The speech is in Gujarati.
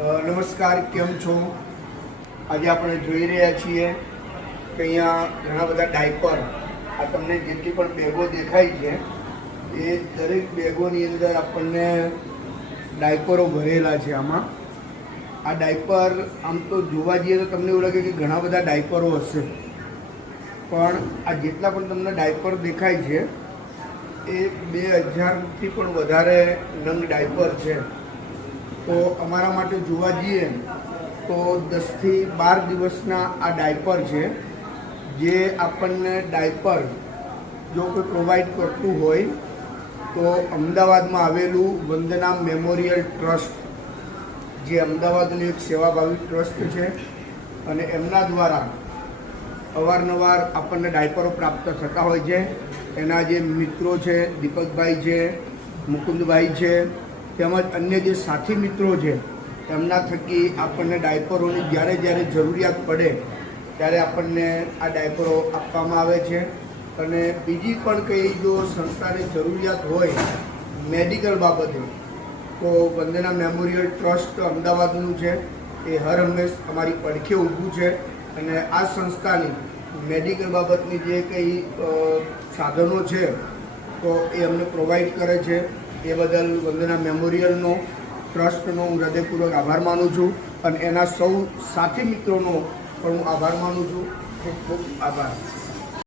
નમસ્કાર, કેમ છો? આજે આપણે જોઈ રહ્યા છીએ કે અહીંયા ઘણા બધા ડાયપર, આ તમને જેટલી પણ બેગો દેખાય છે એ દરેક બેગોની અંદર આપણને ડાયપરો ભરેલા છે. આ ડાયપર આમ તો જોવા જઈએ તો તમને એવું લાગે કે ઘણા બધા ડાયપરો હશે, પણ આ જેટલા પણ તમને ડાયપર દેખાય છે એ 2000થી પણ વધારે નંગ ડાયપર છે. તો અમારા માટે જોવા જઈએ તો 10 થી 12 દિવસના આ ડાયપર છે, જે આપણને ડાયપર જો કોઈ પ્રોવાઈડ કરતું હોય તો અમદાવાદમાં આવેલું વંદના મેમોરિયલ ટ્રસ્ટ, જે અમદાવાદનું એક સેવાભાવી ટ્રસ્ટ છે અને એમના દ્વારા અવારનવાર આપણને ડાયપરો પ્રાપ્ત થતા હોય છે. એના જે મિત્રો છે, દીપકભાઈ છે, મુકુંદભાઈ છે, તેમજ અન્ય જે સાથી મિત્રો છે એમના થકી આપણને ડાયપરોની જ્યારે જ્યારે જરૂરિયાત પડે ત્યારે આપણને આ ડાયપરો આપવામાં આવે છે. અને બીજી પણ કંઈ જો સંસ્થાને જરૂરિયાત હોય મેડિકલ બાબતે તો વંદના મેમોરિયલ ટ્રસ્ટ અમદાવાદનું છે એ હર હંમેશ અમારી પડખે ઊભું છે અને આ સંસ્થાની મેડિકલ બાબતની જે કંઈ સાધનો છે તો એ અમને પ્રોવાઈડ કરે છે. એ બદલ વંદના મેમોરિયલનો ટ્રસ્ટનો હું હૃદયપૂર્વક આભાર માનું છું અને એના સૌ સાથી મિત્રોનો પણ હું આભાર માનું છું. ખૂબ ખૂબ આભાર.